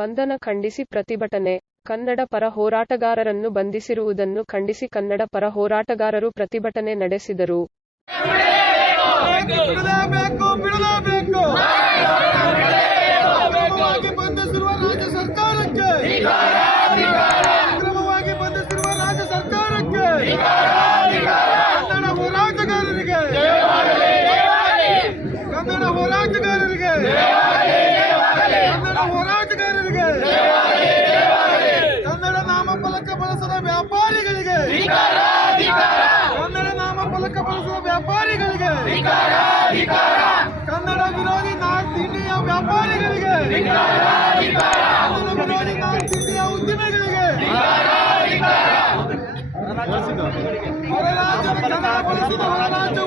ಬಂಧನ ಖಂಡಿಸಿ ಪ್ರತಿಭಟನೆ. ಕನ್ನಡ ಪರ ಹೋರಾಟಗಾರರನ್ನು ಬಂಧಿಸಿರುವುದನ್ನು ಖಂಡಿಸಿ ಕನ್ನಡ ಪರ ಹೋರಾಟಗಾರರು ಪ್ರತಿಭಟನೆ ನಡೆಸಿದರು. ಬಿಡಲೇಬೇಕು ಬಿಡಲೇಬೇಕು ಅಕ್ರಮವಾಗಿ ಬಂಧಿಸಿರುವ ರಾಜ್ಯ ಸರ್ಕಾರಕ್ಕೆ ಅಕ್ರಮವಾಗಿ ಬಂಧಿಸಿರುವ ರಾಜ್ಯ ಸರ್ಕಾರಕ್ಕೆ ಕನ್ನಡ ಹೋರಾಟಗಾರರಿಗೆ ಕನ್ನಡ ಹೋರಾಟಗಾರರಿಗೆ ಕನ್ನಡ ಹೋರಾಟಗಾರರಿಗೆ ಕನ್ನಡ ನಾಮಫಲಕ ಬಳಸದ ವ್ಯಾಪಾರಿಗಳಿಗೆ ನಾಮಫಲಕ ಬಳಸುವ ವ್ಯಾಪಾರಿಗಳಿಗೆ. ಕನ್ನಡ ವಿರೋಧಿ ನಾಲ್ಕು ತಿಂಡಿಯ ವ್ಯಾಪಾರಿಗಳಿಗೆ. ಕನ್ನಡ ವಿರೋಧಿ ನಾಲ್ಕು ತಿಂಡಿಯ ಉದ್ದಿಮೆಗಳಿಗೆ. ಹೊರ ರಾಜ್ಯದ ಕನ್ನಡ ಬಳಸಿದ ಹೊರ ರಾಜ್ಯ